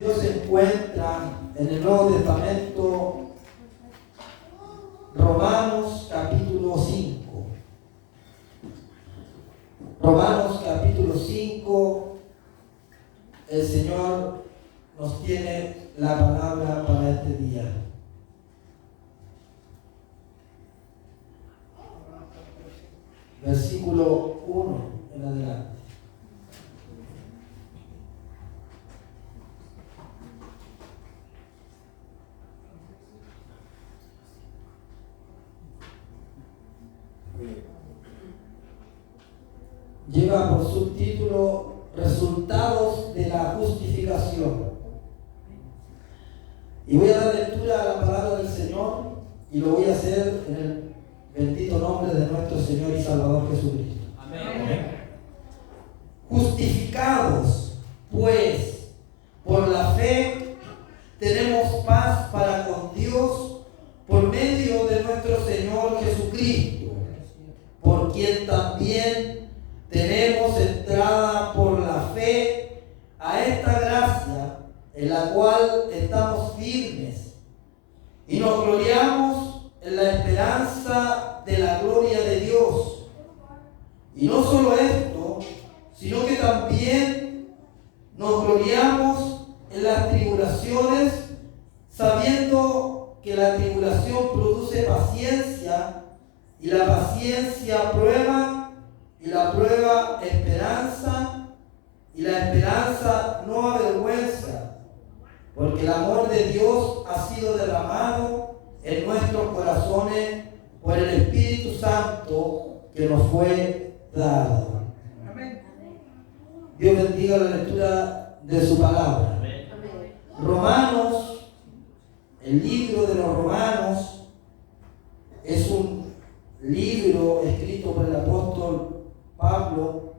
Dios se encuentra en el Nuevo Testamento, Romanos capítulo 5. Romanos capítulo 5, el Señor nos tiene la palabra para este día. Versículo 1 en adelante. Lleva por subtítulo Resultados de la justificación. Y voy a dar lectura a la palabra del Señor y lo voy a hacer en el bendito nombre de nuestro Señor y Salvador Jesucristo. Amén. Justificados, pues, por la fe, tenemos paz para con Dios por medio de nuestro Señor Jesucristo, por quien también tenemos entrada por la fe a esta gracia en la cual estamos firmes y nos gloriamos en la esperanza de la gloria de Dios. Y no solo esto, sino que también nos gloriamos en las tribulaciones, sabiendo que la tribulación produce paciencia, y la paciencia prueba, y la prueba esperanza, y la esperanza no avergüenza, porque el amor de Dios ha sido derramado en nuestros corazones por el Espíritu Santo que nos fue dado. Amén. Dios bendiga la lectura de su palabra. Amén. Romanos, el libro de los Romanos, es un libro escrito por el apóstol Pablo,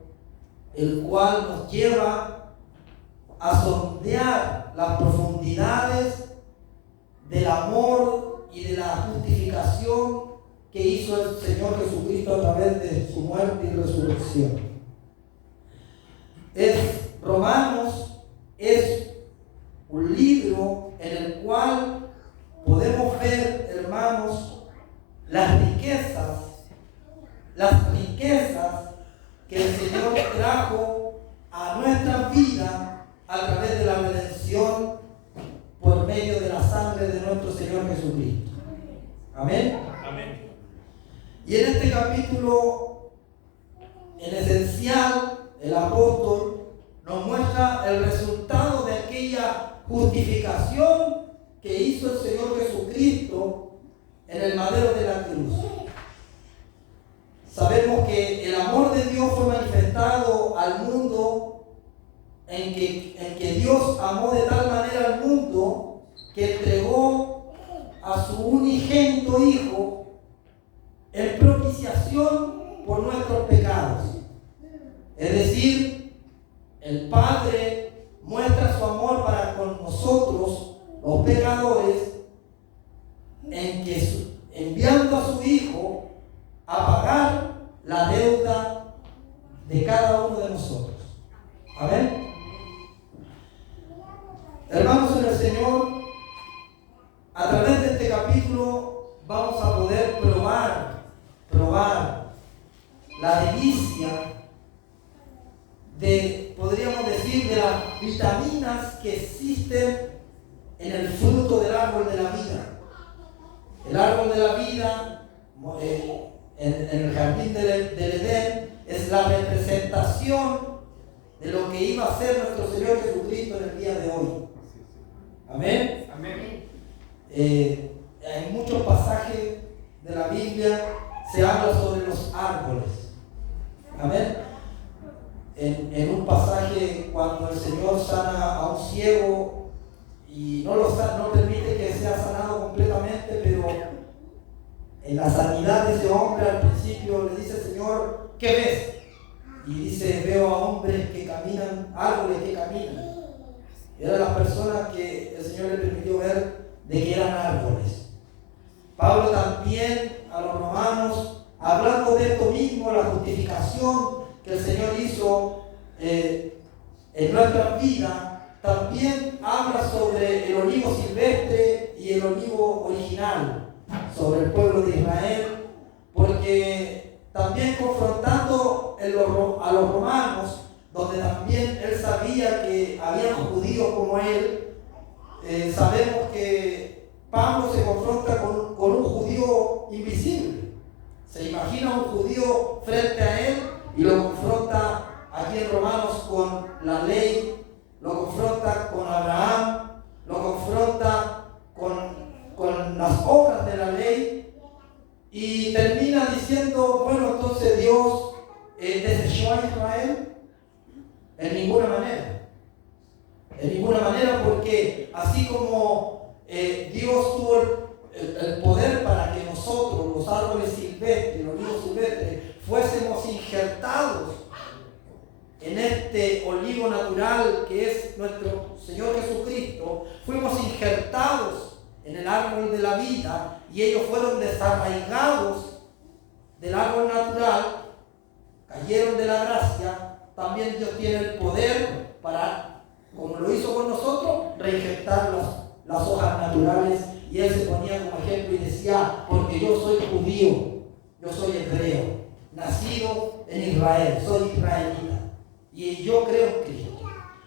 el cual nos lleva a sondear las profundidades del amor y de la justificación que hizo el Señor Jesucristo a través de su muerte y resurrección. Romanos es un libro en el cual podemos ver, hermanos, las riquezas que el Señor trajo a nuestra vida a través de la redención por medio de la sangre de nuestro Señor Jesucristo. Amén. Amén. Y en este capítulo, en esencial, el apóstol nos muestra el resultado de aquella justificación que hizo el Señor Jesucristo en el madero de la cruz. Sabemos que el amor de Dios fue manifestado al mundo en que Dios amó de tal manera al mundo que entregó a su unigénito Hijo en propiciación por nuestros pecados. Es decir, el Padre muestra su amor para con nosotros, los pecadores, en que enviando a su Hijo a pagar la deuda de cada uno de nosotros. Amén. Hermanos en el Señor, a través de este capítulo vamos a poder probar la delicia de, podríamos decir, de las vitaminas que existen en el fruto del árbol de la vida. El árbol de la vida en el jardín del Edén es la representación de lo que iba a ser nuestro Señor Jesucristo en el día de hoy. Amén. Amén. En muchos pasajes de la Biblia se habla sobre los árboles. Amén. En un pasaje, cuando el Señor sana a un ciego y no permite que sea sanado completamente, pero en la sanidad de ese hombre al principio le dice: Señor, ¿qué ves? Y dice: veo a hombres que caminan, árboles que caminan. Eran las personas que el Señor le permitió ver de que eran árboles. Pablo también a los romanos, hablando de esto mismo, la justificación que el Señor hizo en nuestra vida, también habla sobre el olivo silvestre y el olivo original, sobre el pueblo de Israel, porque también confrontando a los romanos, donde también él sabía que había judíos como él, sabemos que Pablo se confronta con un judío invisible. Se imagina un judío frente a él y lo confronta aquí en Romanos con la ley, lo confronta con Abraham, lo confronta con las obras de la ley y termina diciendo, bueno, entonces Dios desechó a Israel. En ninguna manera. En ninguna manera, porque así como Dios tuvo el poder para que nosotros, los árboles silvestres, los olivos silvestres, fuésemos injertados en este olivo natural que es nuestro Señor Jesucristo, fuimos injertados en el árbol de la vida y ellos fueron desarraigados del árbol natural, cayeron de la gracia. También Dios tiene el poder para, como lo hizo con nosotros, reinjertar las hojas naturales. Y él se ponía como ejemplo y decía, porque yo soy judío, yo soy hebreo, nacido en Israel, soy israelita y yo creo en Cristo.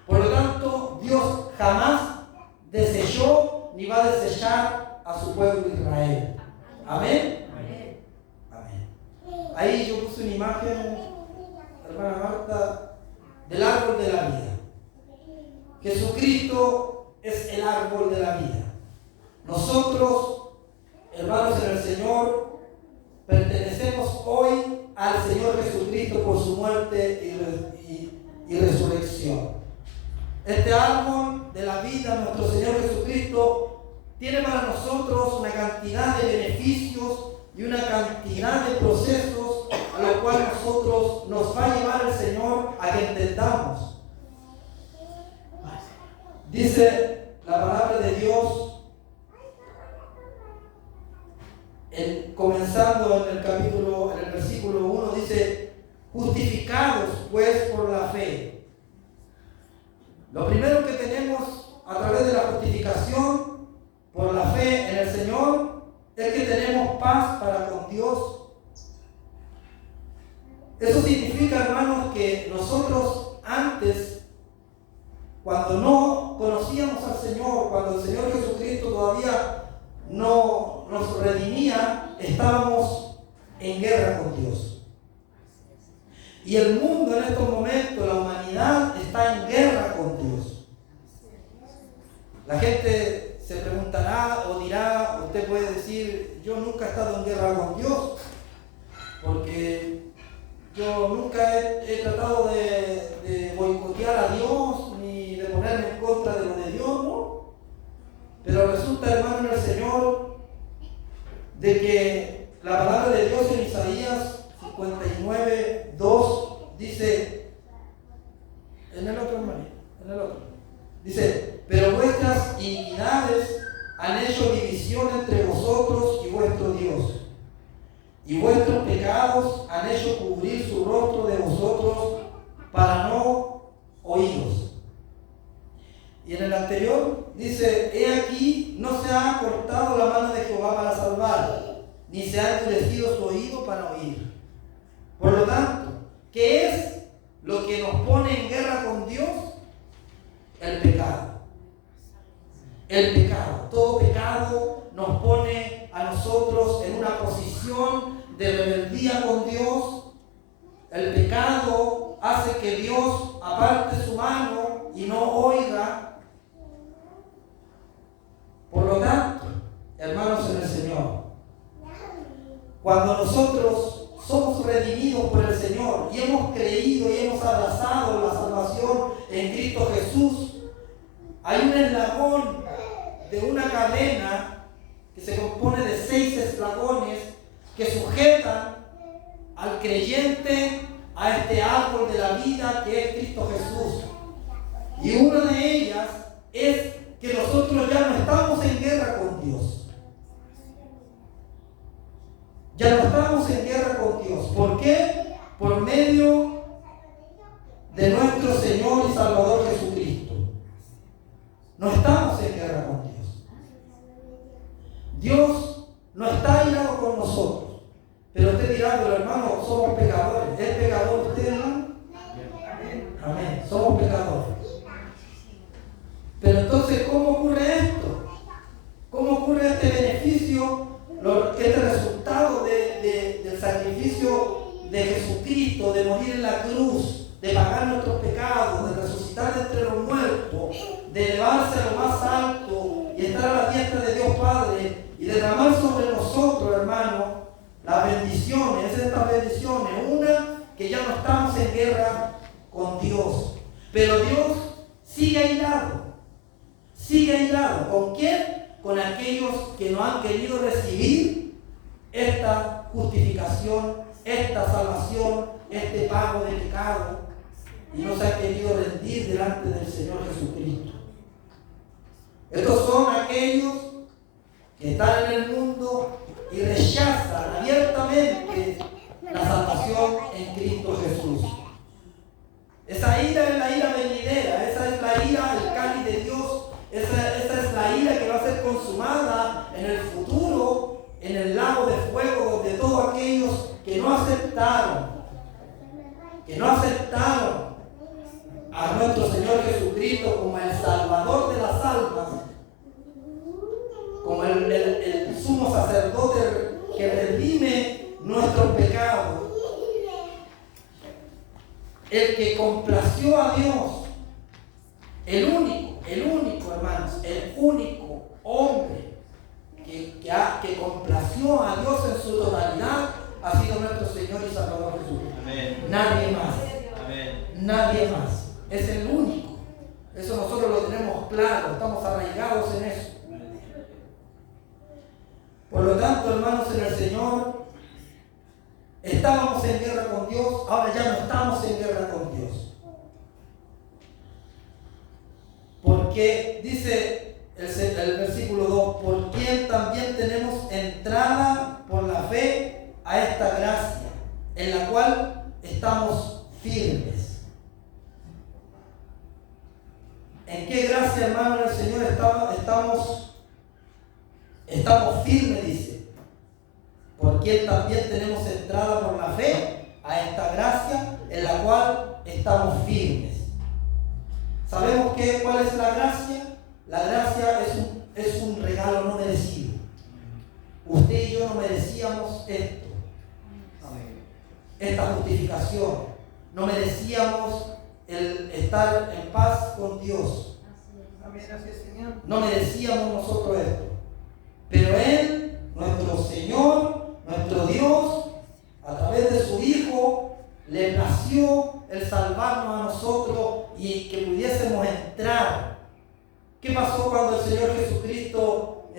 Por lo tanto, Dios jamás desechó ni va a desechar a su pueblo Israel. Amén. Amén. Ahí yo puse una imagen, hermana Marta, del árbol de la vida. Jesucristo es el árbol de la vida. Nosotros, hermanos en el Señor, pertenecemos hoy al Señor Jesucristo por su muerte y resurrección. Este árbol de la vida, nuestro Señor Jesucristo, tiene para nosotros una cantidad de beneficios y una cantidad de procesos a los cuales nosotros nos va a llevar el Señor a que entendamos. Dice la palabra de Dios, comenzando en el versículo 1, dice, justificados pues por la fe. Lo primero que tenemos a través de la justificación por la fe en el Señor es que tenemos paz para con Dios. Eso significa, hermanos, que nosotros antes, cuando no conocíamos al Señor, cuando el Señor Jesucristo todavía no nos redimía, estábamos en guerra con Dios. Y el mundo en estos momentos, la humanidad, está en guerra con Dios. La gente se preguntará o dirá, usted puede decir, yo nunca he estado en guerra con Dios, porque yo nunca he tratado de boicotear a Dios, ni de ponerme en contra de lo de Dios, ¿no? Pero resulta, hermano, en el Señor, de que la palabra de Dios en Isaías 59:2 dice, en el otro, dice, pero vuestras iniquidades han hecho división entre vosotros y vuestro Dios, y vuestros pecados han hecho cubrir su rostro de vosotros para no oíros. Y en el anterior dice, he aquí, no se ha cortado la mano de Jehová para salvar, ni se ha endurecido su oído para oír. Por lo tanto, ¿qué es lo que nos pone en guerra con Dios? El pecado. El pecado. Todo pecado nos pone a nosotros en una posición de rebeldía con Dios. El pecado hace que Dios aparte su mano y no oiga. Por lo tanto, hermanos en el Señor, cuando nosotros somos redimidos por el Señor y hemos creído y hemos abrazado la salvación en Cristo Jesús, hay un eslabón de una cadena que se compone de 6 eslabones que sujetan al creyente a este árbol de la vida que es Cristo Jesús. Y una de ellas es que nosotros ya no estamos en guerra con Dios. Ya no estamos en guerra con Dios. ¿Por qué? Por medio de nuestro Señor y Salvador Jesucristo. Nos en guerra con Dios. Dios no está airado con nosotros. Pero usted dirá, pero hermano, somos pecadores. ¿Es pecador usted, hermano? Amén. Somos pecadores. Pero entonces, ¿cómo ocurre esto? ¿Cómo ocurre este beneficio, este resultado del sacrificio de Jesucristo, de morir en la cruz, de pagar nuestros pecados, de resucitar de entre los muertos, de elevarse a lo más alto y estar a la diestra de Dios Padre y derramar sobre nosotros, hermano, las bendiciones? Estas bendiciones, una, que ya no estamos en guerra con Dios, pero Dios sigue airado. Sigue airado. ¿Con quién? Con aquellos que no han querido recibir esta justificación, esta salvación, este pago de pecado, y no se han querido rendir delante del Señor Jesucristo. Estos son aquellos que están en el mundo y rechazan abiertamente la salvación en Cristo Jesús. Esa ira es la ira venidera, esa es la ira, el cáliz de Dios. Esa es la ira que va a ser consumada en el futuro, en el lago de fuego de todos aquellos que no aceptaron a nuestro Señor Jesucristo como el Salvador de las almas, como el sumo sacerdote que redime nuestros pecados, el que complació a Dios, el único, hermanos, el único hombre que complació a Dios en su totalidad ha sido nuestro Señor y Salvador Jesús. Amén. Nadie más. Amén. Nadie más. Es el único. Eso nosotros lo tenemos claro, estamos arraigados en eso. Por lo tanto, hermanos, en el Señor, estábamos en guerra con Dios, ahora ya no estamos en guerra con Dios. Porque dice el versículo 2, por quien también tenemos entrada por la fe a esta gracia, en la cual estamos firmes. ¿En qué gracia, hermano, en el Señor estamos firmes? Dice, por quien también tenemos entrada por la fe a esta gracia, en la cual estamos firmes. ¿Sabemos cuál es la gracia? La gracia es un regalo no merecido. Usted y yo no merecíamos esto. Esta justificación. No merecíamos el estar en paz con Dios. No merecíamos nosotros esto. Pero Él, nuestro Señor, nuestro Dios, a través de su Hijo, le nació el salvarnos a nosotros y que pudiésemos entrar. ¿Qué pasó cuando el Señor Jesucristo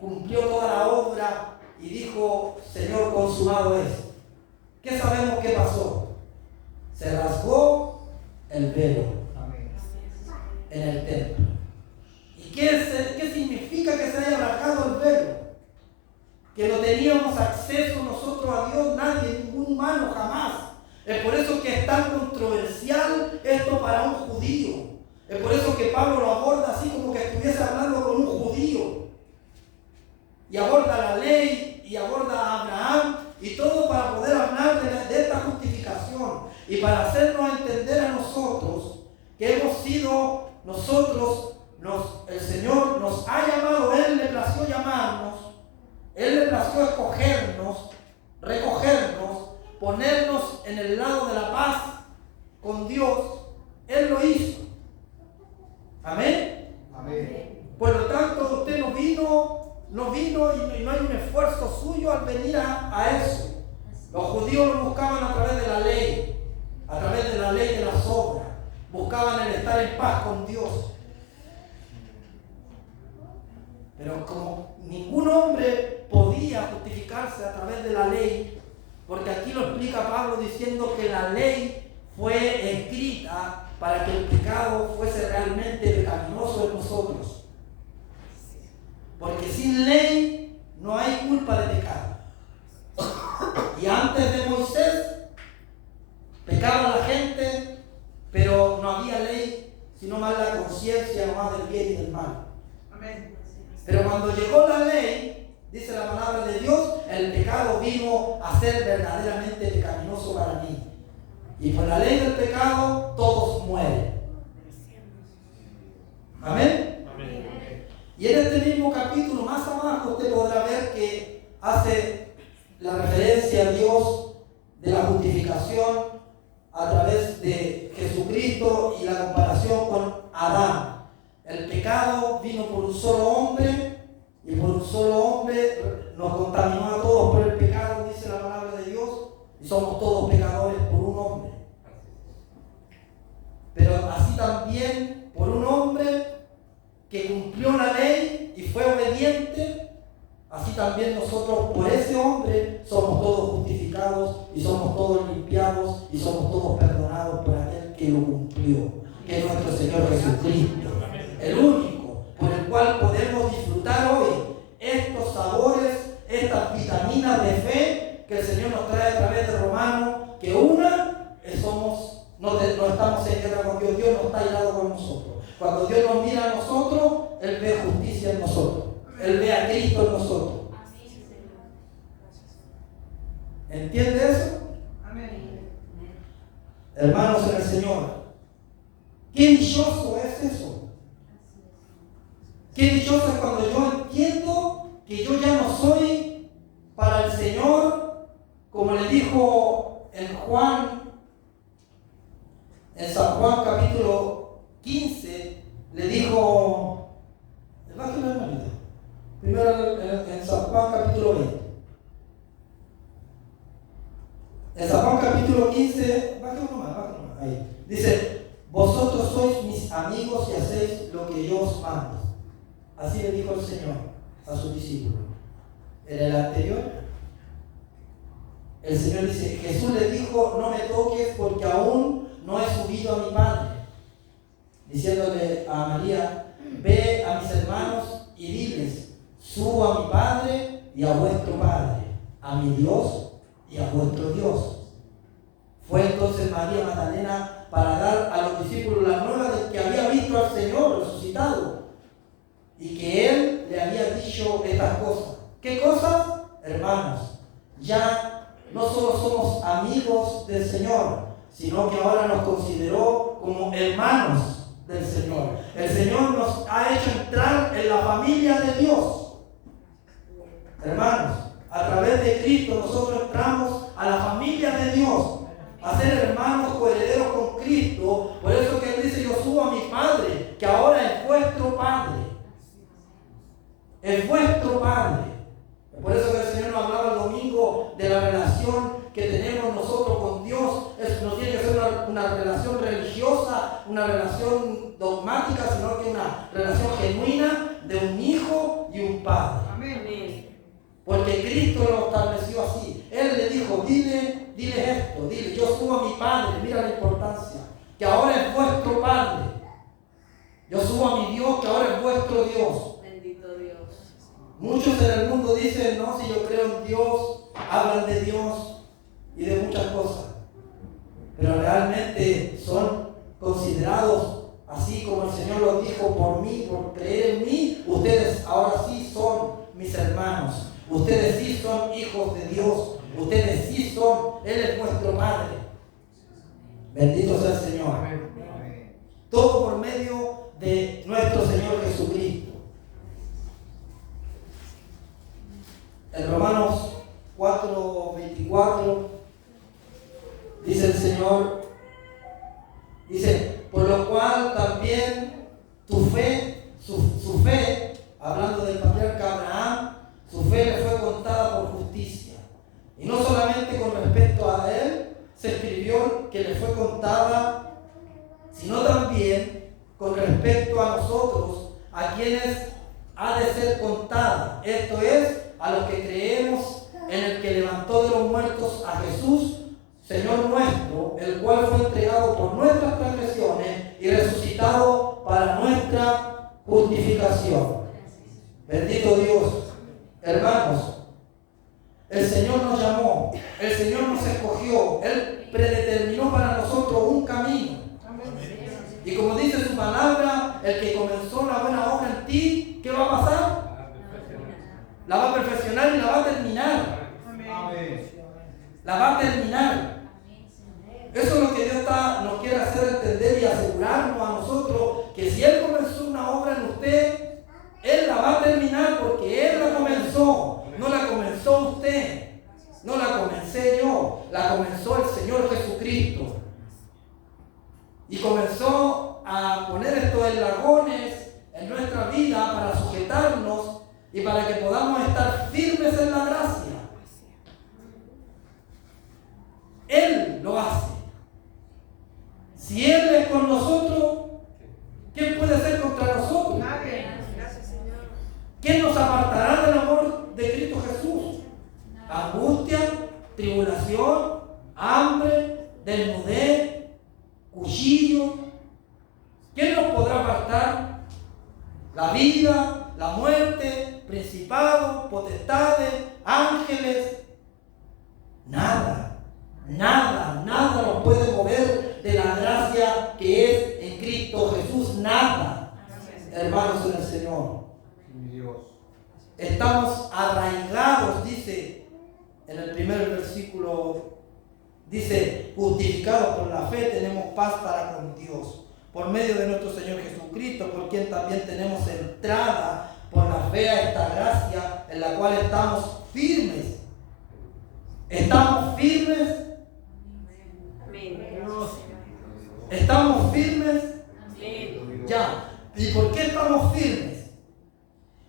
cumplió toda la obra y dijo, Señor, consumado es? ¿Qué sabemos que pasó? Se rasgó el velo en el templo. ¿Y qué significa que se haya rasgado el velo? Que no teníamos acceso nosotros a Dios, nadie, ningún humano, jamás. Es por eso que es tan controversial esto para un judío. Es por eso que Pablo lo aborda así como que estuviese hablando con un judío. Y aborda la ley, y aborda a Abraham, y todo para poder hablar de esta justificación. Y para hacernos entender a nosotros que hemos sido nosotros, el Señor nos ha llamado, Él le plació llamarnos, Él le plació escogernos, recogernos, ponernos en el lado de la paz con Dios. Él lo hizo. Amén. Amén. Por lo tanto, usted no vino y no hay un esfuerzo suyo al venir a eso. Los judíos lo buscaban a través de la ley de las obras. Buscaban el estar en paz con Dios. Pero como ningún hombre podía justificarse a través de la ley, porque aquí lo explica Pablo diciendo que la ley fue escrita para que el pecado fuese realmente pecaminoso en nosotros. Porque sin ley no hay culpa de pecado. Y antes de Moisés pecaba la gente, pero no había ley, sino más la conciencia nomás separaba del bien y del mal. Amén. Pero cuando llegó la ley, dice la palabra de Dios, el pecado vino a ser verdaderamente pecaminoso para mí. Y por la ley del pecado, todos mueren. Amén. Amén. Y en este mismo capítulo, más abajo, usted podrá ver que hace la referencia a Dios de la justificación a través de Jesucristo y la comparación con Adán. El pecado vino por un solo hombre y por un solo hombre nos contaminó a todos por el pecado, dice la palabra de Dios, y somos todos pecadores por un hombre. Pero así también por un hombre que cumplió la ley y fue obediente, así también nosotros por ese hombre somos todos justificados y somos todos limpiados y somos todos perdonados por aquel que lo cumplió, que es nuestro Señor Jesucristo, el único por el cual podemos disfrutar hoy estos sabores, estas vitaminas de fe que el Señor nos trae a través de Romanos, que una no estamos en guerra con Dios, Dios no está airado con nosotros. Cuando Dios nos mira a nosotros, Él ve justicia en nosotros, Él ve a Cristo en nosotros. ¿Entiende eso? Amén. Hermanos en el Señor, qué dichoso es eso. Qué dichoso es cuando yo entiendo que yo ya no soy para el Señor, como le dijo en San Juan capítulo 15, le dijo, primero en San Juan capítulo 20. En San Juan capítulo 15, bájalo nomás, ahí. Dice, vosotros sois mis amigos y hacéis lo que yo os mando. Así le dijo el Señor a sus discípulos. En el anterior, el Señor dice, Jesús le dijo, no me toques porque aún no he subido a mi Padre. Diciéndole a María, ve a mis hermanos y diles, subo a mi Padre y a vuestro Padre, a mi Dios y a vuestro Dios. Fue entonces María Magdalena para dar a los discípulos la nueva de que había visto al Señor resucitado y que Él le había dicho estas cosas. ¿Qué cosas? Hermanos, ya no solo somos amigos del Señor, sino que ahora nos consideró como hermanos del Señor. El Señor nos ha hecho entrar en la familia de Dios. Hermanos, a través de Cristo nosotros entramos a la familia de Dios, a ser hermanos coherederos con Cristo. Por eso que Él dice, yo subo a mi Padre, que ahora es vuestro Padre. Es vuestro Padre. Por eso que el Señor nos hablaba el domingo de la relación que tenemos nosotros con Dios. No tiene que ser una relación religiosa, una relación dogmática, sino que una relación genuina de un hijo y un padre. Amén. Porque Cristo lo estableció así. Él le dijo, dile esto, dile, yo subo a mi Padre, mira la importancia, que ahora es vuestro Padre. Yo subo a mi Dios, que ahora es vuestro Dios. Bendito Dios. Muchos en el mundo dicen, no, si yo creo en Dios, hablan de Dios y de muchas cosas. Pero realmente son considerados así como el Señor lo dijo por mí, por creer en mí. Ustedes ahora sí son mis hermanos. Ustedes sí son hijos de Dios. Ustedes sí son, Él es vuestro Padre. Bendito sea el Señor. Todo por medio de nuestro Señor Jesucristo. En Romanos 4:24 dice el Señor, dice, por lo cual también tu fe, su fe, hablando del patriarca Abraham, su fe le fue contada por justicia. Y no solamente con respecto a él se escribió que le fue contada, sino también con respecto a nosotros, a quienes ha de ser contada. Esto es, a los que creemos en el que levantó de los muertos a Jesús, Señor nuestro, el cual fue entregado por nuestras transgresiones y resucitado para nuestra justificación. Bendito Dios. Hermanos, el Señor nos llamó, el Señor nos escogió, Él predeterminó para nosotros un camino. Y como dice su palabra, el que comenzó la buena obra en ti, ¿qué va a pasar? La va a perfeccionar y la va a terminar. La va a terminar. Eso es lo que Dios nos quiere hacer entender y asegurarnos a nosotros, que si Él comenzó una obra en usted, Él la va a terminar, porque Él la comenzó. No la comenzó usted, no la comencé yo, la comenzó el Señor Jesucristo. Y comenzó a poner estos eslabones en nuestra vida para sujetarnos y para que podamos estar firmes en la gracia. Él lo hace. Si Él es con nosotros, ¿quién puede ser contra nosotros? ¿Quién nos apartará del amor de Cristo Jesús? Angustia, tribulación, hambre, desnudez, cuchillo. ¿Quién nos podrá apartar? La vida, la muerte, principados, potestades, ángeles. Nada, nada, nada nos puede mover de la gracia que es en Cristo Jesús. Nada, hermanos en el Señor. Estamos arraigados, dice en el primer versículo, dice, justificados por la fe tenemos paz para con Dios, por medio de nuestro Señor Jesucristo, por quien también tenemos entrada por la fe a esta gracia en la cual estamos firmes. ¿Estamos firmes? ¿Estamos firmes? Ya. ¿Y por qué estamos firmes?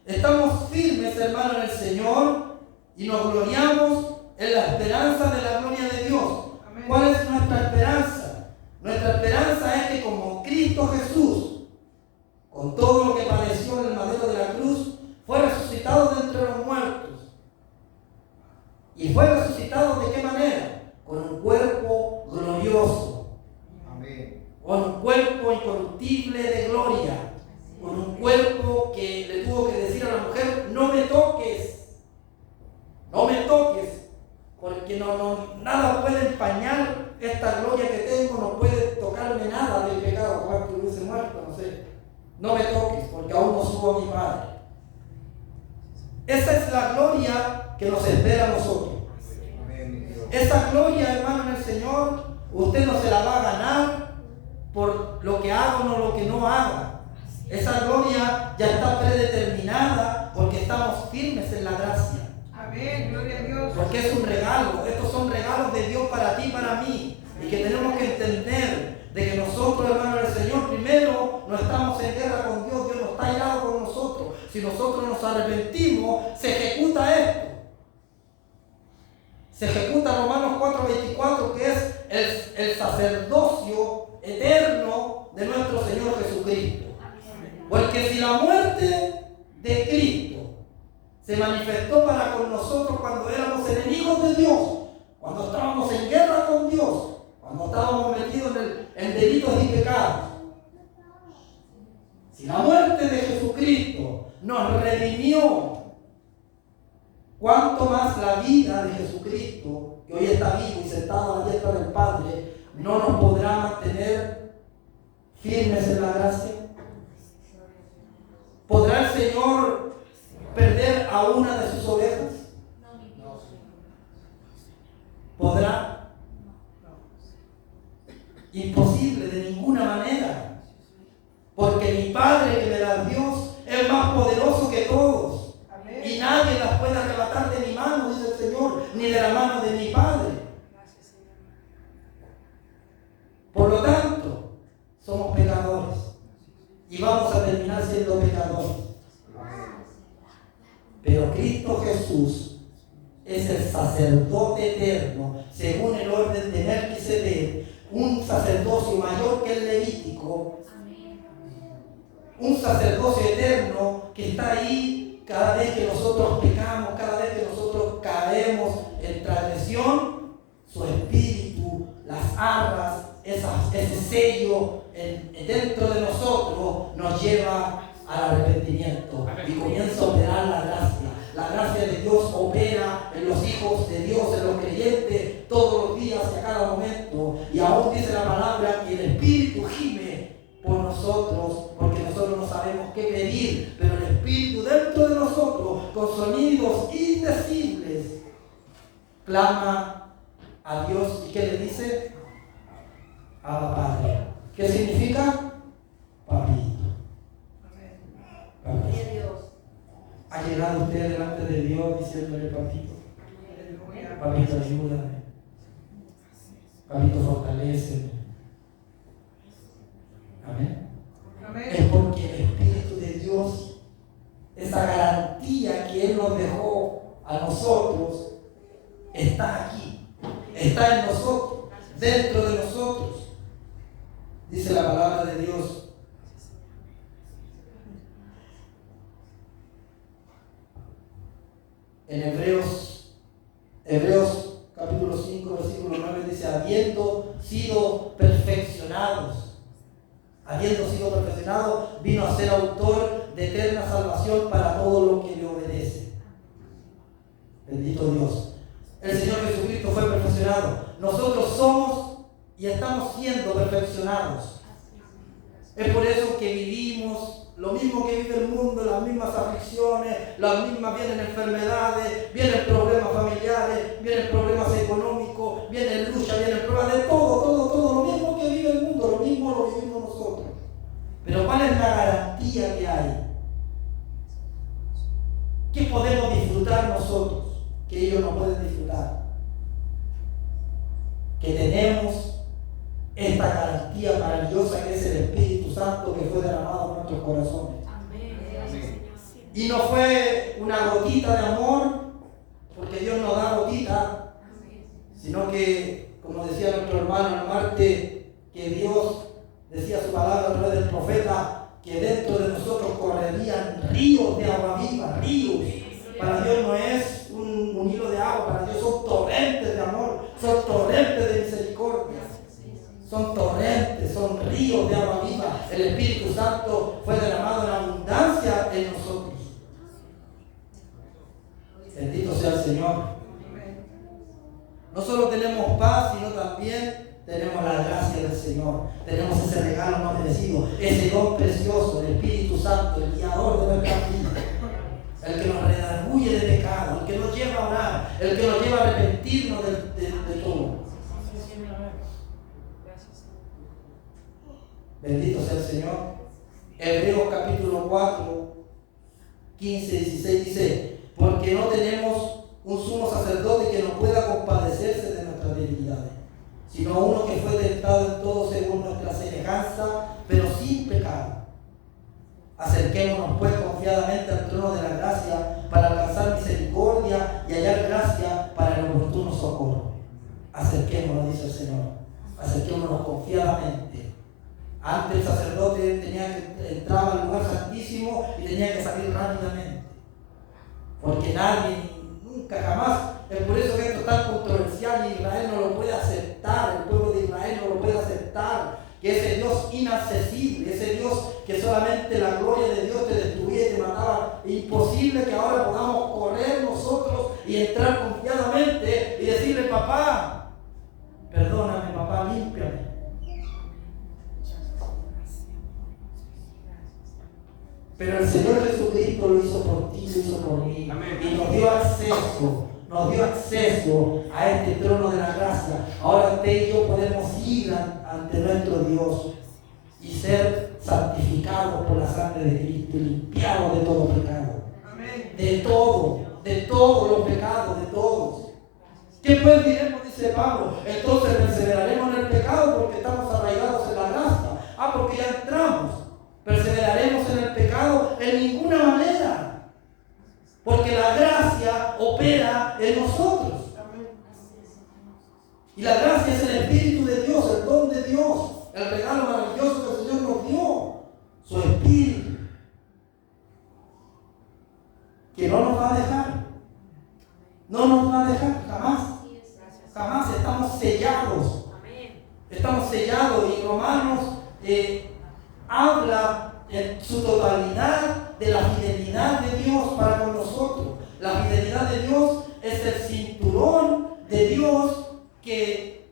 Estamos firmes, hermanos, en el Señor y nos gloriamos en la esperanza de la gloria de Dios. ¿Cuál es nuestra esperanza? Nuestra esperanza es que como Cristo Jesús, con todo lo que padeció en el madero de la cruz, fue resucitado de entre los muertos. ¿Y fue resucitado de qué manera? Con un cuerpo glorioso. Amén. Con un cuerpo incorruptible de gloria. Con un cuerpo que le tuvo que decir a la mujer, no me toques, no me toques, porque nada puede empañar esta gloria que tengo, no puede tocarme nada del pecado, ojalá que hubiese muerto, no sé. No me toques, porque aún no subo a mi Padre. Esa es la gloria que nos espera a nosotros. Esa gloria, hermano, en el Señor, usted no se la va a ganar por lo que haga o no lo que no haga. Esa gloria ya está predeterminada porque estamos firmes en la gracia. Amén, gloria a Dios. Porque es un regalo. Estos son regalos de Dios para ti y para mí. Y que tenemos que entender de que nosotros, hermanos del Señor, primero no estamos en guerra con Dios. Dios no está irado con nosotros. Si nosotros nos arrepentimos, se ejecuta esto. Se ejecuta Romanos 4:24, que es el sacerdocio eterno de nuestro Señor Jesucristo. Porque si la muerte de Cristo se manifestó para con nosotros cuando éramos enemigos de Dios, cuando estábamos en guerra con Dios, cuando estábamos metidos en delitos y pecados, si la muerte de Jesucristo nos redimió, ¿cuánto más la vida de Jesucristo, que hoy está vivo y sentado a la diestra del Padre, no nos podrá mantener firmes en la gracia? ¿Podrá el Señor perder a una de sus ovejas? ¿Podrá? Imposible, de ninguna manera. Porque mi Padre que me da Dios es más poderoso que todos. Y nadie las puede arrebatar de mi mano, dice el Señor, ni de la mano de mi Padre. Por lo tanto, somos pecadores. Y vamos a terminar siendo pecadores. Pero Cristo Jesús es el sacerdote eterno, según el orden de Melquisedec, un sacerdocio mayor que el levítico, un sacerdocio eterno que está ahí cada vez que nosotros pecamos, cada vez que nosotros caemos en transgresión. Su espíritu, las arras, ese sello dentro de nosotros nos lleva al arrepentimiento y comienza a operar la gracia. La gracia de Dios opera en los hijos de Dios, en los creyentes, todos los días y a cada momento. Y aún dice la palabra que el Espíritu gime por que pedir, pero el Espíritu dentro de nosotros, con sonidos indecibles, clama a Dios. ¿Y qué le dice? Abba Padre. ¿Qué significa? Papito. Papito. ¿Ha llegado usted delante de Dios diciéndole papito? Papito, ayúdame. Papito, fortaléceme. Amén. Es porque el Espíritu de Dios, esa garantía que Él nos dejó a nosotros, está aquí, está en nosotros, dentro de nosotros. Dice la palabra de Dios. En Hebreos capítulo 5, versículo 9 dice, habiendo sido perfeccionados, vino a ser autor de eterna salvación para todo lo que le obedece. Bendito Dios. El Señor Jesucristo fue perfeccionado. Nosotros somos y estamos siendo perfeccionados. Es por eso que vivimos lo mismo que vive el mundo, las mismas aflicciones, las mismas, vienen enfermedades, vienen problemas familiares, vienen problemas económicos, vienen lucha, vienen problemas de todo, lo mismo que vive el mundo, lo mismo lo vivimos nosotros. Pero ¿cuál es la garantía que hay? ¿Qué podemos disfrutar nosotros que ellos no pueden disfrutar? Que tenemos esta garantía maravillosa que es el Espíritu Santo que fue derramado en nuestros corazones. Amén. Y no fue una gotita de amor, porque Dios no da gotita, sino que, como decía nuestro hermano el martes, que Dios decía su palabra a través del profeta, que dentro de nosotros correrían ríos de agua viva, ríos. Para Dios no es un hilo de agua, para Dios son torrentes de amor, son torrentes de misericordia. Son torrentes, son ríos de agua viva. El Espíritu Santo fue derramado en abundancia en nosotros. Bendito sea el Señor. No solo tenemos paz, sino también tenemos la gracia del Señor. Tenemos ese regalo no merecido, ese don precioso, el Espíritu Santo, el guiador de nuestra vida. El que nos redarguye de pecado, el que nos lleva a orar, el que nos lleva a arrepentirnos de todo. Bendito sea el Señor. Hebreos capítulo 4, 15, 16 dice, porque no tenemos un sumo sacerdote que no pueda compadecerse de nuestras debilidades, sino uno que fue tentado en todo según nuestra semejanza, pero sin pecado. Acerquémonos pues confiadamente al trono de la gracia para alcanzar misericordia y hallar gracia para el oportuno socorro. Acerquémonos, dice el Señor. Acerquémonos confiadamente. Antes el sacerdote entraba al lugar santísimo y tenía que salir rápidamente. Porque nadie, nunca jamás, es por eso que esto es tan controversial y Israel no lo puede aceptar, el pueblo de Israel no lo puede aceptar, que ese Dios inaccesible, ese Dios que solamente la gloria de Dios te destruía y te mataba, imposible que ahora podamos correr nosotros y entrar confiadamente y decirle, papá, perdóname, papá, límpiame. Pero el Señor Jesucristo lo hizo por ti, lo hizo por mí. Amén. Y nos dio acceso a este trono de la gracia. Ahora usted y yo podemos ir ante nuestro Dios y ser santificados por la sangre de Cristo y limpiados de todo pecado. Amén. De todos los pecados, de todos. ¿Qué pues diremos? Dice Pablo. Entonces perseveraremos en el pecado porque estamos arraigados en la gracia. Porque ya entramos. ¿Perseveraremos en el pecado? En ninguna manera. Porque la gracia opera en nosotros. Y la gracia es el Espíritu de Dios, el don de Dios, el regalo maravilloso que el Señor nos dio, su Espíritu, que no nos va a dejar. No nos va a dejar jamás. Jamás. Estamos sellados. Estamos sellados. Y Romanos habla en su totalidad de la fidelidad de Dios para con nosotros. La fidelidad de Dios es el cinturón de Dios que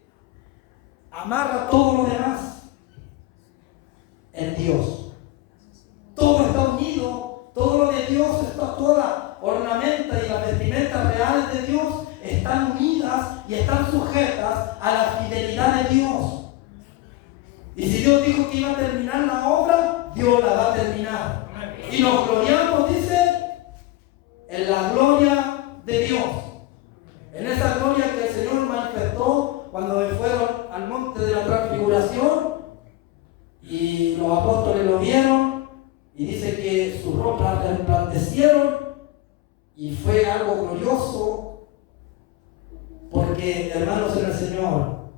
todo lo demás en Dios. Todo está unido toda ornamenta y las vestimentas reales de Dios están unidas y están sujetas a la fidelidad de Dios. Y si Dios dijo que iba a terminar la obra, Dios la va a terminar. Y nos gloriamos, dice, en la gloria de Dios. En esa gloria que el Señor manifestó cuando fueron al monte de la transfiguración y los apóstoles lo vieron y dice que sus ropas resplandecieron y fue algo glorioso, porque, hermanos en el Señor,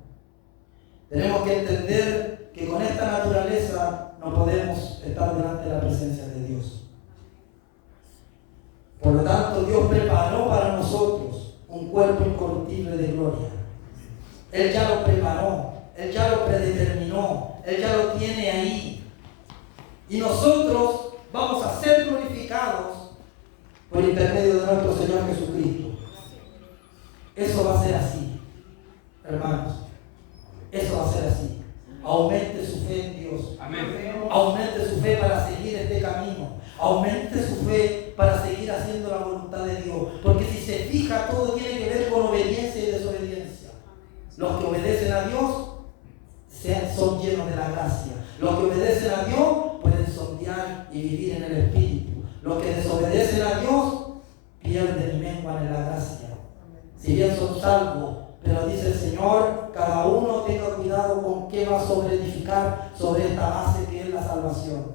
tenemos que entender que con esta naturaleza no podemos estar delante de la presencia de Dios. Por lo tanto, Dios preparó para nosotros un cuerpo incorruptible de gloria. Él ya lo preparó, Él ya lo predeterminó, Él ya lo tiene ahí. Y nosotros vamos a ser glorificados por intermedio de nuestro Señor Jesucristo. Eso va a ser así, hermanos. Eso va a ser así. Aumente su fe en Dios. Amén. Aumente su fe para seguir este camino. Aumente su fe para seguir haciendo la voluntad de Dios. Porque si se fija, todo tiene que ver con obediencia y desobediencia. Los que obedecen a Dios son llenos de la gracia. Los que obedecen a Dios pueden sondear y vivir en el Espíritu. Los que desobedecen a Dios pierden y menguan en la gracia. Si bien son salvos, pero dice el Señor, cada uno tenga cuidado con qué va a sobreedificar sobre esta base que es la salvación.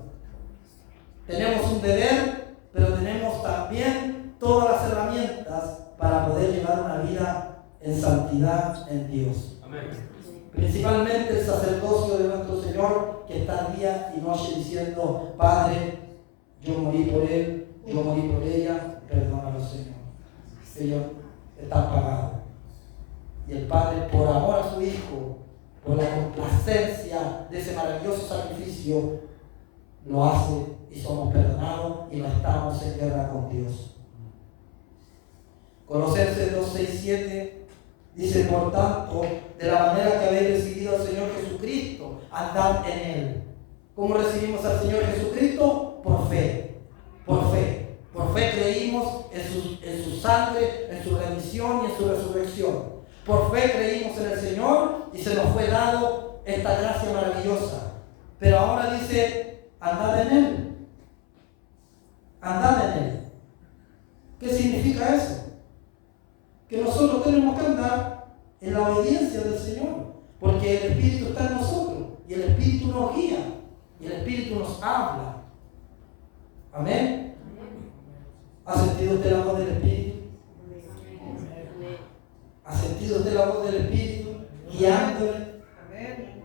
Tenemos un deber, pero tenemos también todas las herramientas para poder llevar una vida en santidad en Dios. Amén. Principalmente el sacerdocio de nuestro Señor, que está día y noche diciendo: Padre, yo morí por él, yo morí por ella, perdónalo, Señor. Ellos están pagados. Y el Padre, por amor a su Hijo, por la complacencia de ese maravilloso sacrificio, lo hace y somos perdonados y no estamos en guerra con Dios. Colosenses 2, 6, 7 dice: por tanto, de la manera que habéis recibido al Señor Jesucristo, andad en Él. ¿Cómo recibimos al Señor Jesucristo? Por fe. Por fe. Por fe creímos en su sangre, en su remisión y en su resurrección. Por fe creímos en el Señor y se nos fue dado esta gracia maravillosa. Pero ahora dice: andad en Él. Andad en Él. ¿Qué significa eso? Que nosotros tenemos que andar en la obediencia del Señor, porque el Espíritu está en nosotros y el Espíritu nos guía y el Espíritu nos habla. Amén. ¿Ha sentido usted la voz del Espíritu? ¿Ha sentido usted la voz del Espíritu guiándole? Amén.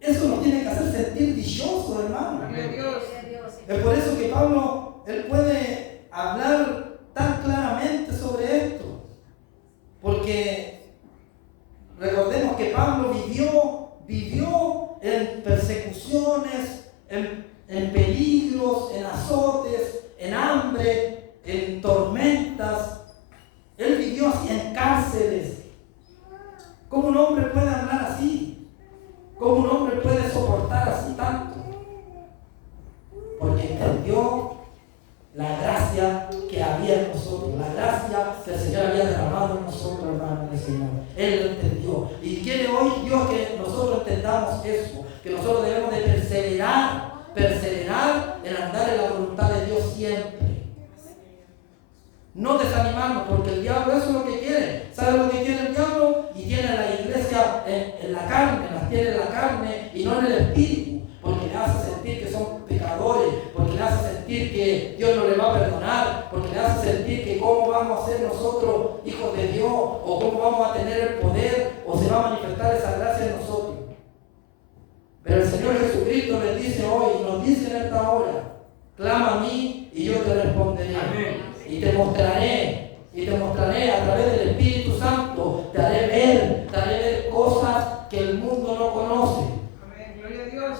Eso nos tiene que hacer sentir dichosos, hermano. Gloria a Dios. Es por eso que Pablo, él puede hablar tan claramente sobre esto. Porque recordemos que Pablo vivió en persecuciones, en peligros, en azotes, en hambre, en tormentas. Él vivió así en cárceles. ¿Cómo un hombre puede hablar así? ¿Cómo un hombre puede soportar así tanto? Porque entendió la gracia que había en nosotros, la gracia que el Señor había derramado en nosotros, hermanos del Señor. Él lo entendió. Y quiere hoy Dios que nosotros entendamos eso, que nosotros debemos de perseverar en andar en la voluntad de Dios siempre. No desanimarnos, porque el diablo eso es lo que quiere. ¿Sabe lo que quiere el diablo? Y tiene a la iglesia en la carne, las tiene en la carne y no en el espíritu, porque le hace sentir que son pecadores, porque le hace sentir que Dios no le va a perdonar, porque le hace sentir que cómo vamos a ser nosotros hijos de Dios, o cómo vamos a tener el poder, o se va a manifestar esa gracia en nosotros. Pero el Señor Jesucristo les dice hoy, nos dice en esta hora: clama a mí y yo te responderé. Amén. Y te mostraré a través del Espíritu Santo, te haré ver cosas que el mundo no conoce. Amén. Gloria a Dios.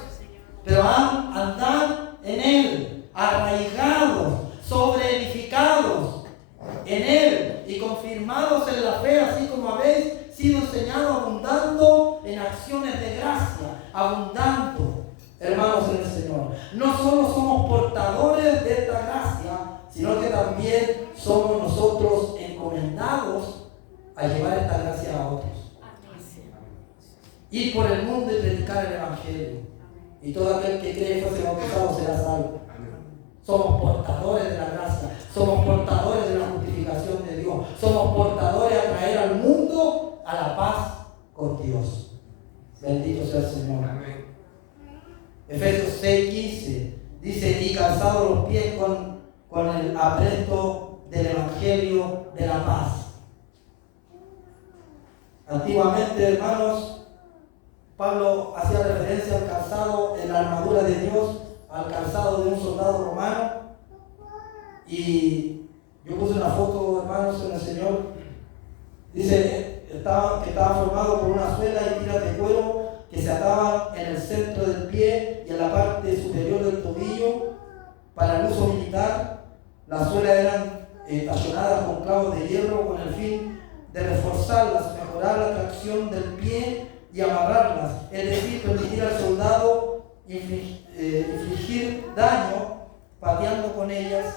Pero andad en Él, arraigados, sobreedificados en Él y confirmados en la fe, así como habéis sido enseñados, abundando en acciones de gracia, abundando, hermanos en el Señor. No solo solo somos portadores de esta gracia, sino que también somos nosotros encomendados a llevar esta gracia a otros. Ir por el mundo y predicar el Evangelio. Y todo aquel que cree y fuese bautizado será salvo. Somos portadores de la gracia, somos portadores de la justificación de Dios, somos portadores a traer al mundo a la paz con Dios. Bendito sea el Señor. Amén. Efesios 6:15 dice: y calzados los pies con el apresto del Evangelio de la paz. Antiguamente, hermanos, Pablo hacía referencia al calzado en la armadura de Dios, al calzado de un soldado romano. Y yo puse una foto, hermanos, en el Señor. Dice que estaba formado por una suela y tiras de cuero que se ataban en el centro del pie y en la parte superior del tobillo para el uso militar. Las suelas eran tachonadas con clavos de hierro con el fin de reforzarlas, mejorar la tracción del pie y amarrarlas, es decir, permitir al soldado infligir daño pateando con ellas.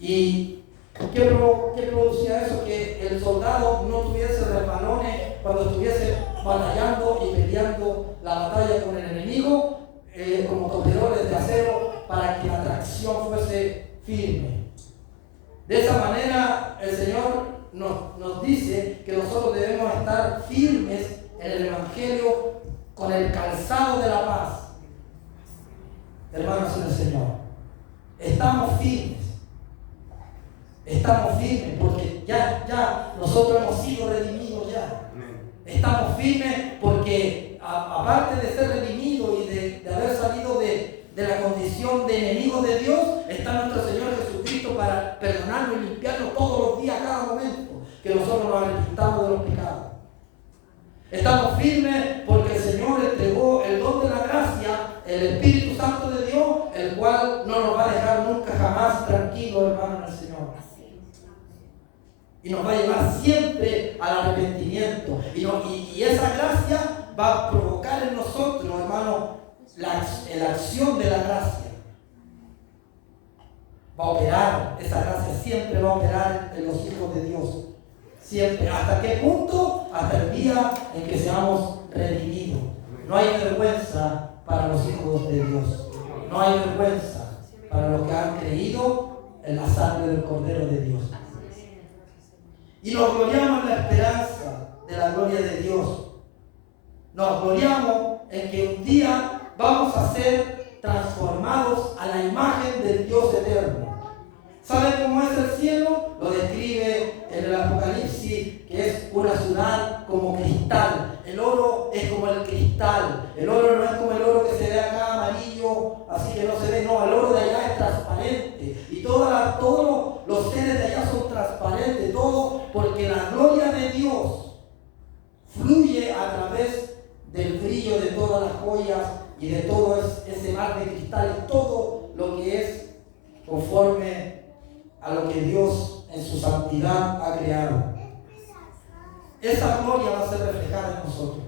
¿Y qué producía eso? Que el soldado no tuviese resbalones cuando estuviese batallando y peleando la batalla con el enemigo, como toperoles de acero, para que la tracción fuese firme. De esa manera el Señor nos dice que nosotros debemos estar firmes en el Evangelio con el calzado de la paz. Hermanos en el Señor, estamos firmes porque ya nosotros hemos sido redimidos ya. Estamos firmes porque aparte de ser redimidos y de haber salido de la condición de enemigos de Dios, está nuestro Señor Jesucristo para perdonarnos y limpiarnos todos los días, cada momento que nosotros nos arrepintamos de los pecados. Estamos firmes porque el Señor entregó el don de la gracia, el Espíritu Santo de Dios, el cual no nos va a dejar nunca jamás tranquilos, hermanos, en el Señor. Y nos va a llevar siempre al arrepentimiento. Y esa gracia va a provocar en nosotros, hermanos, la acción de la gracia. Va a operar, esa gracia siempre va a operar en los hijos de Dios. Siempre. ¿Hasta qué punto? Hasta el día en que seamos redimidos. No hay vergüenza para los hijos de Dios. No hay vergüenza para los que han creído en la sangre del Cordero de Dios. Y nos gloriamos en la esperanza de la gloria de Dios. Nos gloriamos en que un día vamos a ser transformados a la imagen del Dios eterno. ¿Saben cómo es el cielo? Lo describe en el Apocalipsis, que es una ciudad como cristal. El oro es como el cristal. El oro no es como el oro que se ve acá amarillo, así que no se ve. No, el oro de allá es transparente. Y todos los seres de allá son transparentes. Todo porque la gloria de Dios fluye a través del brillo de todas las joyas y de todo ese mar de cristal y todo lo que es conforme a lo que Dios en su santidad ha creado. Esa gloria va a ser reflejada en nosotros.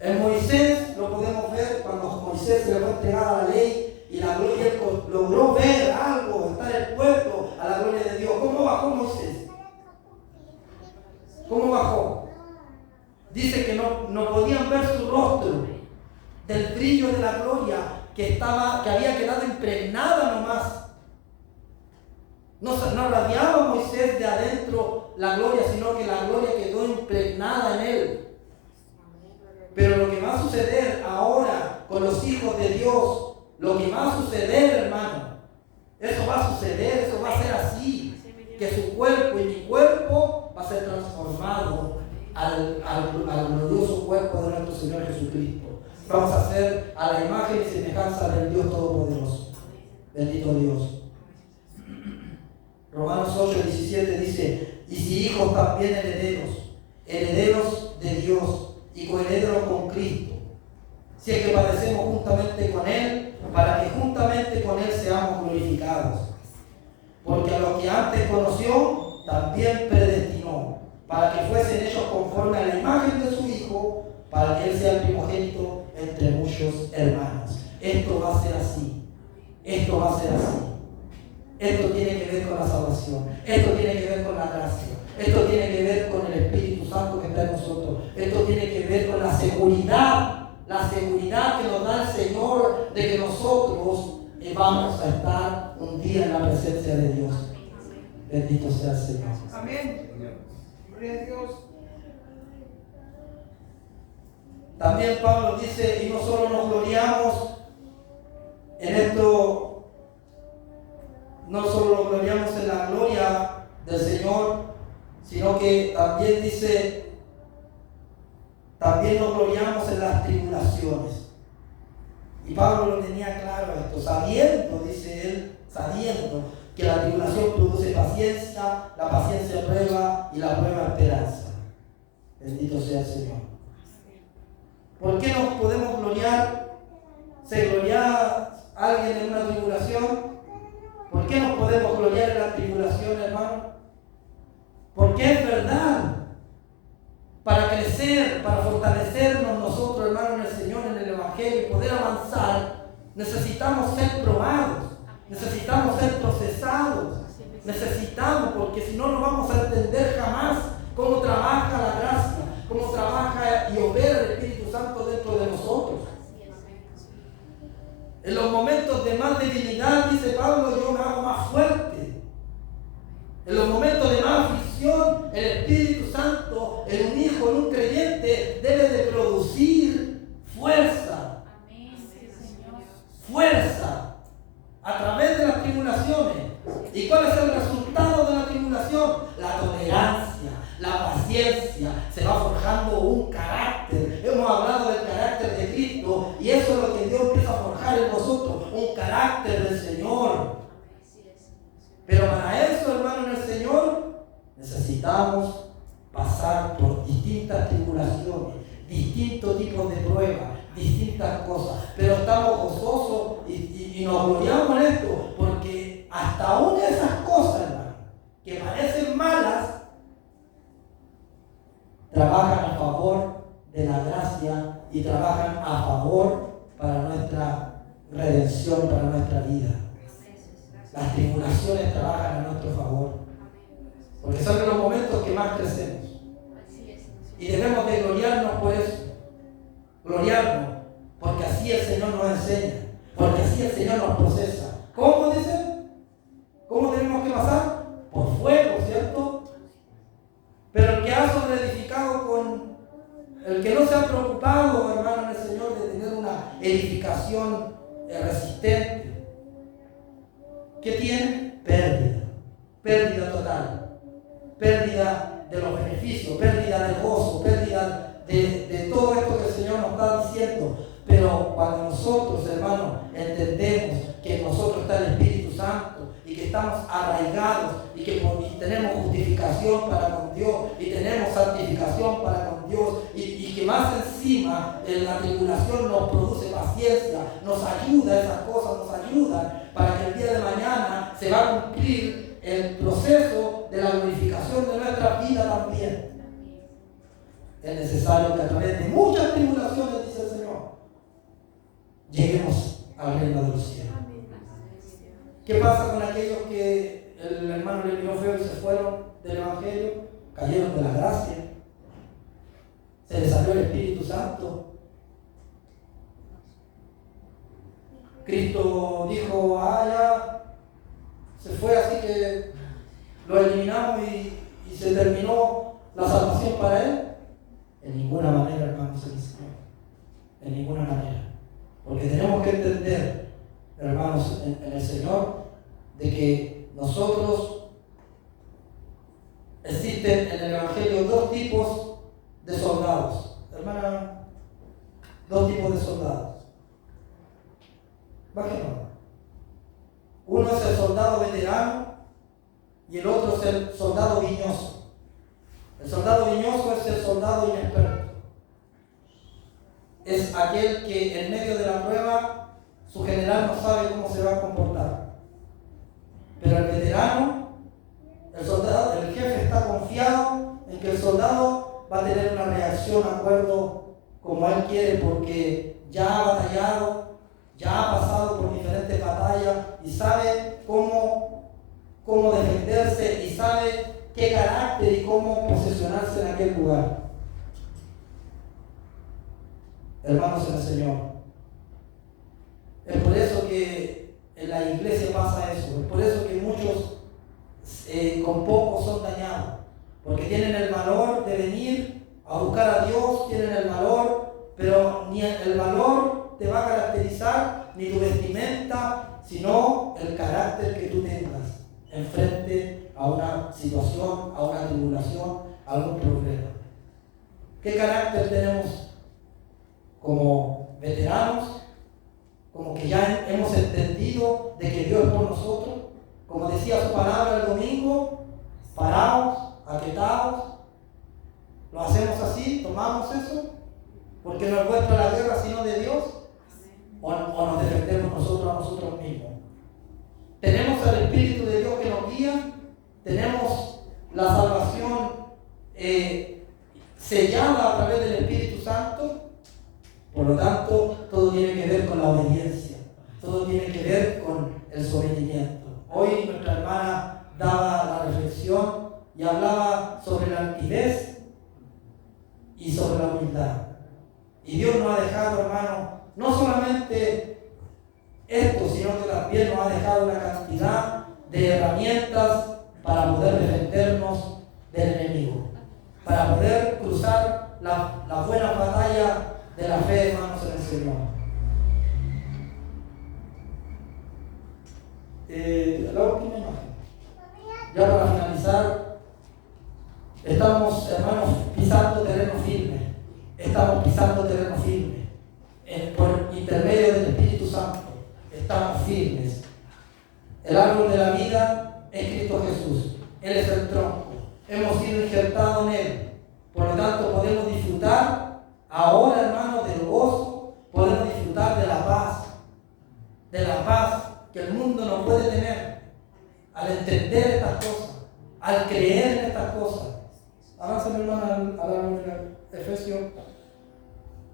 En Moisés lo podemos ver cuando Moisés se le fue entregada la ley y la gloria, él logró ver algo, estar expuesto a la gloria de Dios. ¿Cómo bajó Moisés? ¿Cómo bajó? Dice que no podían ver su rostro del brillo de la gloria que había quedado impregnada nomás. No radiaba Moisés de adentro la gloria, sino que la gloria quedó impregnada en él. Pero lo que va a suceder ahora con los hijos de Dios, lo que va a suceder, hermano, eso va a suceder, eso va a ser así, que su cuerpo y mi cuerpo va a ser transformado al glorioso cuerpo de nuestro Señor Jesucristo. Vamos a ser a la imagen y semejanza del Dios Todopoderoso. Bendito Dios. Romanos 8:17 dice: y si hijos, también herederos de Dios y coherederos con Cristo, si es que padecemos juntamente con Él, para que juntamente con Él seamos glorificados. Porque a los que antes conoció, también predestinó, para que fuesen hechos conforme a la imagen de su Hijo, para que Él sea el primogénito entre muchos hermanos. Esto va a ser así. esto va a ser así. Esto tiene que ver con la salvación. Esto tiene que ver con la gracia. Esto tiene que ver con el Espíritu Santo que está en nosotros. Esto tiene que ver con la seguridad que nos da el Señor de que nosotros vamos a estar un día en la presencia de Dios. Bendito sea el Señor. Amén. Gloria a Dios. También Pablo dice, y no solo nos gloriamos en esto, no solo nos gloriamos en la gloria del Señor, sino que también dice, también nos gloriamos en las tribulaciones. Y Pablo lo tenía claro esto, sabiendo, dice él, sabiendo que la tribulación produce paciencia, la paciencia prueba y la prueba esperanza. Bendito sea el Señor. ¿Por qué nos podemos gloriar? ¿Se gloria alguien en una tribulación? ¿Por qué nos podemos gloriar en la tribulación, hermano? Porque es verdad. Para crecer, para fortalecernos nosotros, hermanos, en el Señor, en el Evangelio, y poder avanzar, necesitamos ser probados, necesitamos ser procesados, necesitamos, porque si no, no vamos a entender jamás cómo trabaja la gracia, cómo trabaja y opera el Espíritu Santo dentro de nosotros. En los momentos de más debilidad, dice Pablo, yo me hago más fuerte. En los momentos de más aflicción, el Espíritu Santo, en un hijo, en un creyente, debe de producir fuerza. Fuerza a través de las tribulaciones. ¿Y cuál es el resultado de la tribulación? La tolerancia, la paciencia. Se va forjando un carácter. Hemos hablado del carácter de Cristo y eso es lo que Dios empieza a forjar en nosotros, un carácter del Señor. Pero para eso, hermano, en el Señor necesitamos pasar por distintas tribulaciones, distintos tipos de pruebas, distintas cosas. Pero estamos gozosos y nos gloriamos en esto, porque hasta aún esas cosas, hermano, que parecen malas, trabajan a favor de la gracia y trabajan a favor para nuestra redención, para nuestra vida. Las tribulaciones trabajan a nuestro favor, porque son los momentos que más crecemos. Y debemos de gloriarnos por eso. Gloriarnos, porque así el Señor nos enseña, porque así el Señor nos procesa. ¿Cómo dice? ¿Cómo tenemos que pasar? Por fuego, ¿cierto? Pero el que ha sobreedificado con el que no se ha preocupado, hermano, en el Señor, de tener una edificación resistente, ¿qué tiene? Pérdida. Pérdida total. Pérdida de los beneficios, pérdida del gozo, pérdida de todo esto que el Señor nos está diciendo. Pero cuando nosotros, hermanos, entendemos que en nosotros está el Espíritu Santo y que estamos arraigados y que tenemos justificación para con Dios y tenemos santificación para con Dios y que más encima en la tribulación nos produce paciencia, nos ayuda, esas cosas nos ayudan para que el día de mañana se va a cumplir el proceso de la glorificación de nuestra vida también. Es necesario que a través de muchas tribulaciones, dice el Señor, lleguemos al reino de los cielos. ¿Qué pasa con aquellos que el hermano le miró feo y se fueron del Evangelio? Cayeron de la gracia. Se les salió el Espíritu Santo. Cristo dijo, ya se fue, así que lo eliminamos y se terminó la salvación para él. En ninguna manera, hermanos, en ninguna manera. Porque tenemos que entender, hermanos, en el Señor, de que nosotros existen en el Evangelio dos tipos de soldados. Hermana, dos tipos de soldados. Bájenos. Uno es el soldado veterano y el otro es el soldado viñoso. El soldado viñoso es el soldado inexperto. Es aquel que en medio de la prueba su general no sabe cómo se va a comportar. Pero el veterano, el soldado, el jefe está confiado en que el soldado va a tener una reacción de acuerdo como él quiere, porque ya ha batallado, ya ha pasado por diferentes batallas y sabe cómo defenderse y sabe qué carácter y cómo posicionarse en aquel lugar. Hermanos en el Señor, es por eso que en la iglesia pasa eso, es por eso que muchos con poco son dañados, porque tienen el valor de venir a buscar a Dios, tienen el valor, pero ni el valor te va a caracterizar, ni tu vestimenta, sino el carácter que tú tengas enfrente a una situación, a una tribulación, a algún problema. ¿Qué carácter tenemos como veteranos? Como que ya hemos entendido de que Dios es por nosotros. Como decía su palabra el domingo, parados, aquietados. ¿Lo hacemos así? ¿Tomamos eso? Porque no es vuestra la guerra sino de Dios. ¿O nos defendemos nosotros a nosotros mismos? Tenemos al Espíritu de Dios que nos guía. Tenemos la salvación sellada a través del Espíritu Santo. Por lo tanto, todo tiene que ver con la obediencia. Todo tiene que ver con el sometimiento. Hoy nuestra hermana daba la reflexión y hablaba sobre la altivez y sobre la humildad. Y Dios nos ha dejado, hermano, no solamente esto, sino que también nos ha dejado una cantidad de herramientas para poder defendernos del enemigo, para poder cruzar la buena batalla de la fe, hermanos, en el Señor. La última imagen. Ya para finalizar, estamos, hermanos, pisando terreno firme. Estamos pisando terreno firme. Por intermedio del Espíritu Santo, estamos firmes. El árbol de la vida es Cristo Jesús. Él es el tronco. Hemos sido injertados en Él. Por lo tanto, podemos disfrutar ahora, hermanos, del gozo. Podemos disfrutar de la paz. De la paz que el mundo no puede tener al entender estas cosas, al creer en estas cosas. Avanza, mi hermana, a Efesios.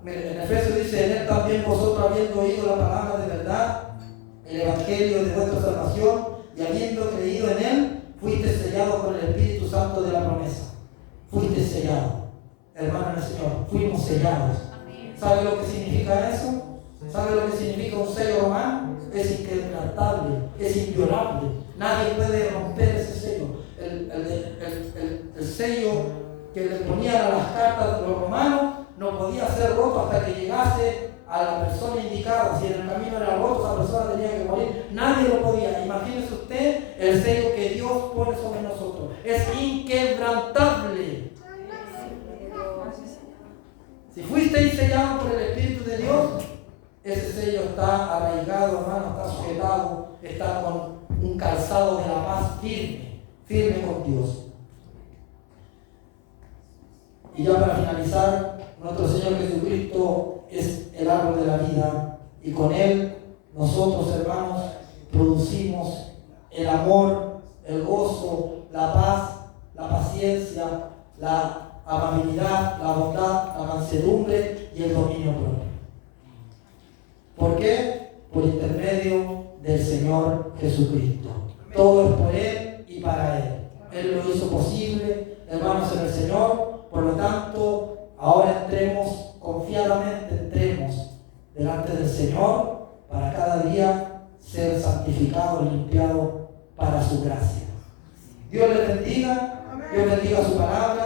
Mire, en Efesios dice: en él también vosotros, habiendo oído la palabra de verdad, el evangelio de vuestra salvación, y habiendo creído en él, fuiste sellado con el Espíritu Santo de la promesa. Fuiste sellado, hermano en el Señor, fuimos sellados. ¿Sabe lo que significa eso? ¿Sabe lo que significa un sello romano? Es inquebrantable, es inviolable. Nadie puede romper ese sello. El sello que le ponían a las cartas de los romanos no podía ser roto hasta que llegase a la persona indicada. Si en el camino era roto, esa persona tenía que morir. Nadie lo podía. Imagínese usted el sello que Dios pone sobre nosotros. Es inquebrantable. Si fuisteis sellados por el Espíritu de Dios, ese sello está arraigado, hermano, está sujetado, está con un calzado de la paz firme, firme con Dios. Y ya para finalizar, nuestro Señor Jesucristo es el árbol de la vida, y con Él nosotros, hermanos, producimos el amor, el gozo, la paz, la paciencia, la amabilidad, la bondad, la mansedumbre y el dominio propio. ¿Por qué? Por intermedio del Señor Jesucristo. Todo es por Él y para Él. Él lo hizo posible, hermanos, en el Señor. Por lo tanto, ahora confiadamente entremos delante del Señor para cada día ser santificado y limpiado para su gracia. Dios les bendiga, Dios bendiga su palabra.